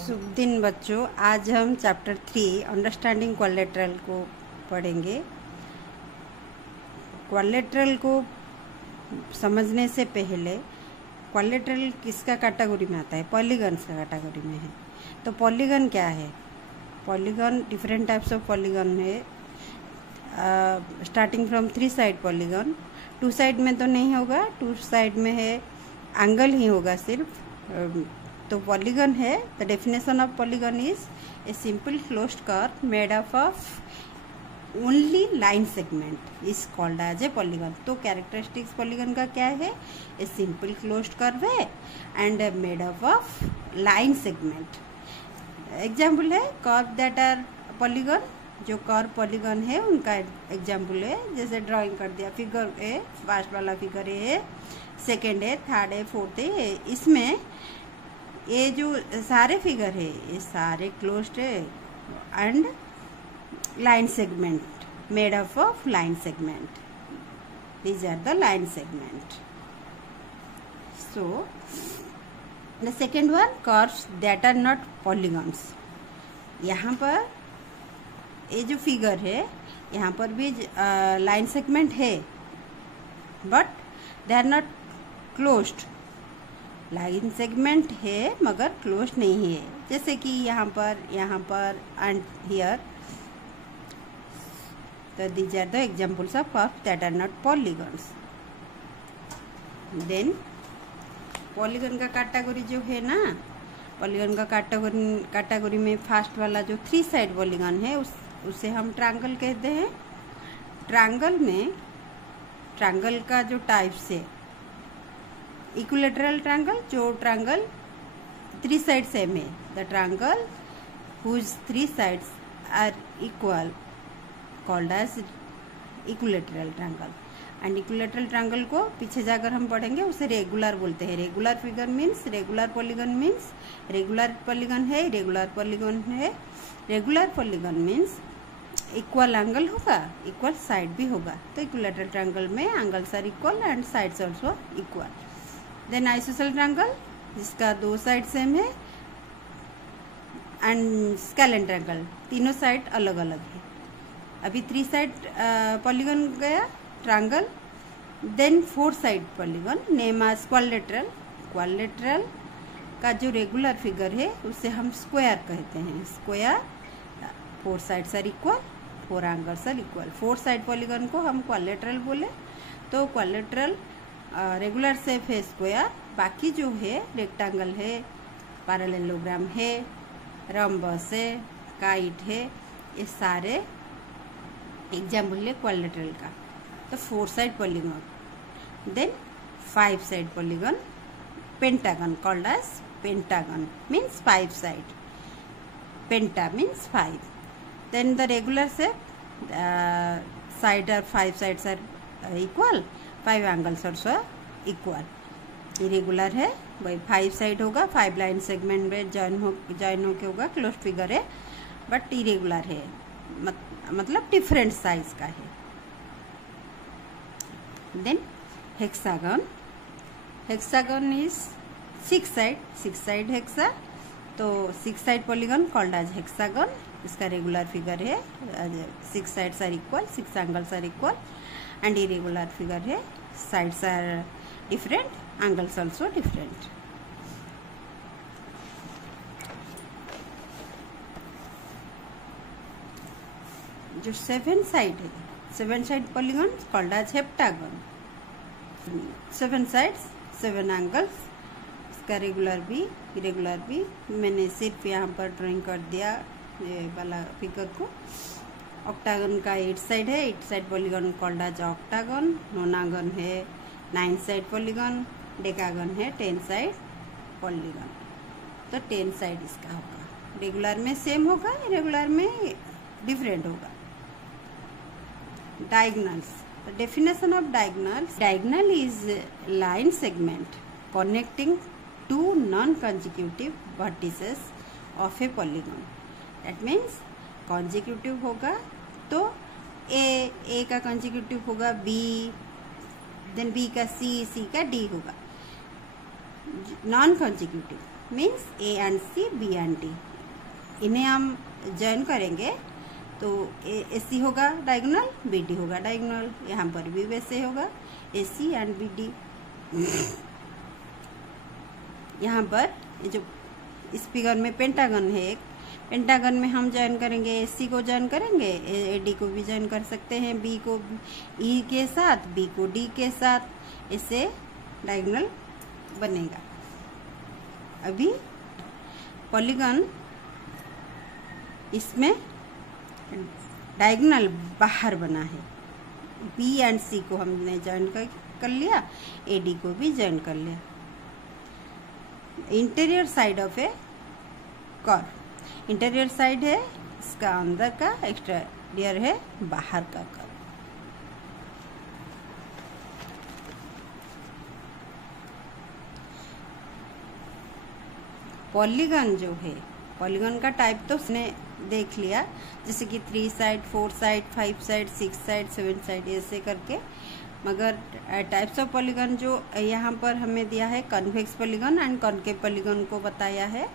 शुभ दिन बच्चों। आज हम चैप्टर 3 अंडरस्टैंडिंग क्वाड्रिलेटरल को पढ़ेंगे। क्वाड्रिलेटरल को समझने से पहले क्वाड्रिलेटरल किसका कैटेगरी में आता है? पॉलीगन्स का कैटेगरी में है। तो पॉलीगन क्या है? Polygon different types of polygon है, starting from 3 side polygon. 2 side में तो नहीं होगा, 2 साइड में है एंगल ही होगा सिर्फ। तो पॉलीगन है, the definition of polygon is a simple closed curve made up of only line segment is called as a polygon. तो कैरेक्टरिस्टिक्स पॉलीगन का क्या है? ए सिंपल क्लोज्ड कर्व है and made up of line segment. Example है curve that are polygon. जो curve polygon है उनका example है, जैसे ड्राइंग कर दिया। फिगर है, फर्स्ट वाला फिगर है, सेकेंड है, थर्ड है, फोर्थ है। इसमें ये जो सारे फिगर है ये सारे क्लोज्ड है and line segment made up of line segment. These are the line segment. So the second one, curves that are not polygons. यहाँ पर ये जो फिगर है यहाँ पर भी लाइन सेगमेंट है, but they are not closed. Line segment है मगर क्लोज नहीं है, जैसे कि यहाँ पर एंड हियर। तो these are the examples of curves that are not polygons. Then polygon का कैटेगरी जो है ना, पॉलीगन का कैटेगरी में फर्स्ट वाला जो 3 साइड पॉलीगन है उसे हम ट्रायंगल कहते हैं। ट्रायंगल में ट्रायंगल का जो टाइप्स है, इक्विलेटरल ट्रायंगल, जो ट्रायंगल 3 साइड सेम है, the triangle whose 3 sides are equal called as equilateral triangle. And equilateral triangle को पीछे जाकर हम पढ़ेंगे, उसे रेगुलर बोलते हैं। Regular figure means regular polygon means regular polygon है, इरेगुलर पॉलीगन है। Regular polygon means equal angle होगा, इक्वल साइड भी होगा। तो इक्विलेटरल ट्रायंगल में angles are equal and sides also equal. Then isosceles triangle, जिसका 2 साइड सेम है, and scalene triangle, तीनों साइड अलग अलग है। अभी 3 साइड पॉलीगन गया triangle. Then 4 side polygon name as quadrilateral. Quadrilateral का जो रेगुलर फिगर है उसे हम स्क्वायर कहते हैं। Square, 4 sides are equal, 4 angles are equal. 4 side polygon को हम क्वाड्रिलेटरल बोले। तो क्वाड्रिलेटरल रेगुलर शेप है स्क्वायर, बाकी जो है रेक्टेंगल है, पैरेललोग्राम है, रम्बस है, काइट है, ये सारे एग्जाम्पल है क्वाड्रिलेटरल का। तो 4 side polygon. Then 5 side polygon, pentagon called as pentagon means 5 side, penta means 5। Then the regular shape, side are 5 sides are equal, 5 angles also equal। Irregular है वही 5 साइड होगा, 5 लाइन सेगमेंट में join होके होगा, close figure है, but irregular है, मतलब different size का है। Then hexagon, hexagon is 6 side hexa. तो 6 side polygon called as hexagon. इसका रेगुलर फिगर है, 6 sides are equal, 6 angles are equal, and irregular figure है, sides are different, angles also different. जो 7 side है, 7 side polygon called as heptagon. 7 sides, 7 angles, इसका regular भी irregular भी। मैंने सिर्फ यहाँ पर ड्राइंग कर दिया ये वाला फिगर को। ऑक्टागन का 8 साइड है, 8 side polygon called as octagon. Nonagon है 9 साइड पॉलीगन, डेकागन है 10 साइड पॉलीगन। तो 10 साइड इसका होगा। रेगुलर में सेम होगा, इरेगुलर में डिफरेंट होगा। Diagonals, the definition of diagonals, diagonal is line segment connecting 2 non-consecutive vertices of a polygon। That means consecutive होगा तो A का consecutive होगा B, then B का C का D होगा। Non consecutive means A and C, B and D, इन्हें हम join करेंगे तो ए सी होगा डायगोनल, बी डी होगा डायगोनल। यहाँ पर भी वैसे होगा A C and B D. यहाँ पर जो इस फिगर में पेंटागन है, एक पेंटागन में हम ज्वाइन करेंगे, ए सी को ज्वाइन करेंगे, ए डी को भी ज्वाइन कर सकते हैं, बी को ई के साथ, बी को डी के साथ, इससे डायगोनल बनेगा। अभी पॉलीगन इसमें डायगोनल बाहर बना है, बी एंड सी को हमने ज्वाइन कर लिया, ए डी को भी ज्वाइन कर लिया। Interior side of A curve, interior side है इसका अंदर का, एक्सटीरियर है बाहर का कर्व। पॉलीगन जो है, पॉलीगन का टाइप तो उसने देख लिया, जैसे कि 3 side, 4 side, 5 side, 6 side, 7 side ऐसे करके। मगर टाइप्स ऑफ पॉलीगन जो यहाँ पर हमें दिया है, convex polygon and concave polygon को बताया है।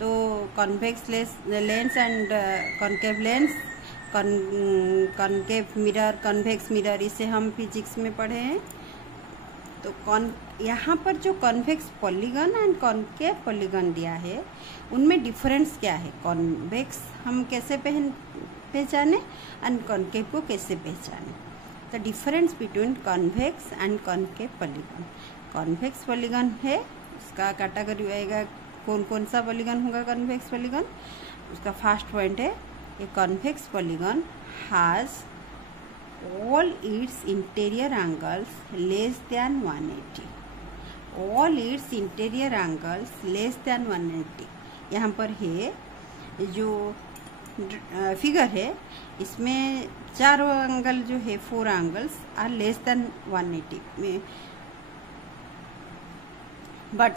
तो convex lens and concave lens, concave mirror, convex mirror, इसे हम फिजिक्स में पढ़े हैं। तो यहाँ पर जो convex polygon and concave polygon दिया है, उनमें डिफरेंस क्या है, कॉन्वेक्स हम कैसे पहचाने एंड कॉन्केव को कैसे पहचाने। The difference between convex and concave polygon. Convex polygon है, उसका कैटेगरी आएगा कौन कौन सा पॉलीगन होगा कॉन्वेक्स पॉलीगन। उसका फर्स्ट पॉइंट है कि convex polygon has all its interior angles less than 180, all its interior angles less than 180। यहाँ पर है जो फिगर है, इसमें चारों एंगल जो है, 4 एंगल्स आर लेस देन 180 में। But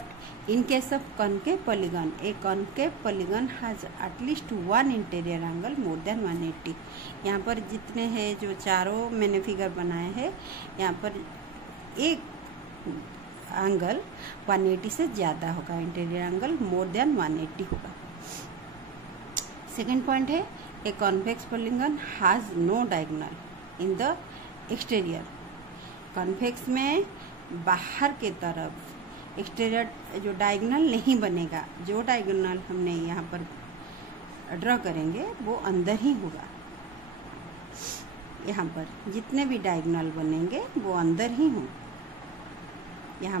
in case of concave polygon, a concave polygon has at least 1 interior angle more than 180। यहाँ पर जितने हैं जो चारों मैंने फिगर बनाए हैं, यहाँ पर एक एंगल 180 से ज़्यादा होगा, इंटीरियर एंगल मोर देन 180 होगा। सेकेंड पॉइंट है a convex polygon has no diagonal in the exterior. Convex में बाहर के तरफ एक्सटीरियर जो डायगोनल नहीं बनेगा, जो डायगोनल हमने यहाँ पर ड्रॉ करेंगे वो अंदर ही होगा। यहाँ पर जितने भी डायगोनल बनेंगे वो अंदर ही हों। यहाँ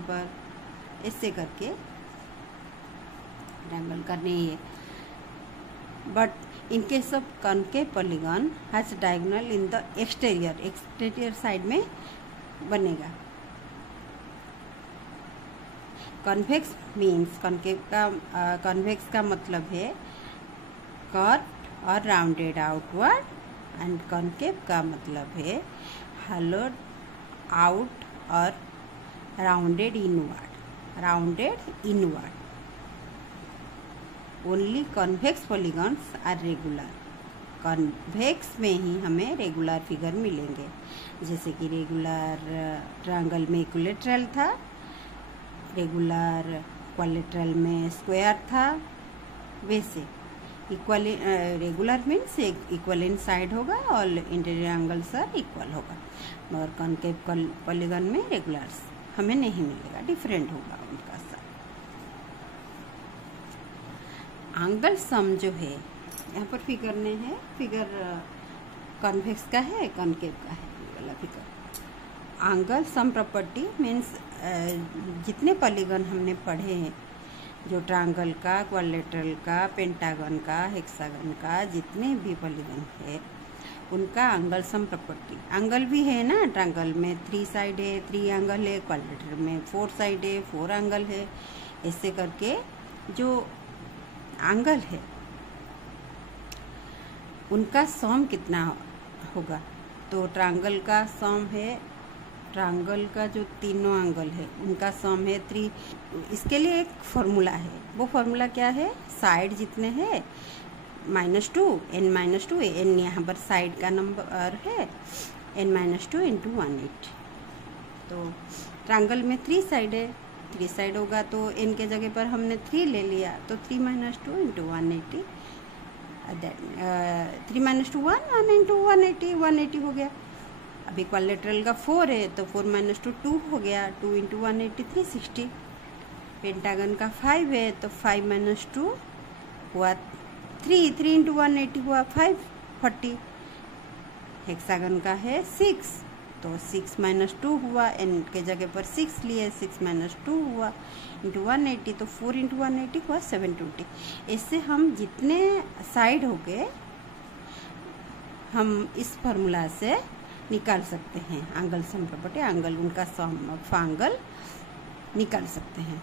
पर ऐसे करके ट्रायंगल करने ही है। But in case of concave polygon has diagonal in the exterior, exterior side में बनेगा। कॉन्वेक्स मीन्स, कॉन्वेक्स का मतलब है कर्व और राउंडेड आउटवर्ड, एंड कॉन्केव का मतलब है होलोड आउट और rounded inward. Only convex polygons are regular. Convex में ही हमें रेगुलर फिगर मिलेंगे, जैसे कि रेगुलर ट्रायंगल में इक्विलैटरल था, रेगुलर क्वाड्रिलेटरल में स्क्वायर था, वैसे regular means equal in side होगा और इंटीरियर एंगल्स आर इक्वल होगा। मगर कॉन्केव पॉलीगन में रेगुलर्स हमें नहीं मिलेगा, डिफरेंट होगा उनका साइड। एंगल सम जो है यहाँ पर फिगर में है, फिगर कॉन्वेक्स का है, कॉन्केव का है, ये वाला figure. Angle sum property means जितने पॉलीगन हमने पढ़े हैं, जो ट्रायंगल का, क्वाड्रिलेटरल का, पेंटागन का, हेक्सागन का, जितने भी पॉलीगन है उनका एंगल सम प्रॉपर्टी। एंगल भी है ना, ट्रायंगल में 3 साइड है, 3 एंगल है, क्वाड्रिलेटरल में 4 साइड है, 4 एंगल है। ऐसे करके जो एंगल है उनका सम कितना होगा, तो ट्रायंगल का सम है, ट्रायंगल का जो तीनों एंगल है उनका सम है 3। इसके लिए एक फॉर्मूला है, वो फॉर्मूला क्या है, साइड जितने हैं -2 n - 2 n, यहाँ पर साइड का नंबर है n - 2 × 180। तो ट्रायंगल में 3 साइड है, 3 साइड होगा तो n के जगह पर हमने 3 ले लिया, तो 3 - 2 × 180, 3 - 2 1 × 180, 180 हो गया। अब इक्विलैटरल का 4 है तो 4 - 2 2 हो गया, 2 × 180 360। पेंटागन का 5 है तो 5 - 2 हुआ 3, 3 × 180 हुआ 540। हेक्सागन का है 6 तो 6 - 2 हुआ, n के जगह पर 6 लिए, 6 - 2 हुआ × 180, तो 4 × 180 हुआ 720। इससे हम जितने साइड हो गए हम इस फार्मूला से निकाल सकते हैं। एंगल सम प्रॉपर्टी, एंगल उनका सम ऑफ एंगल निकाल सकते हैं।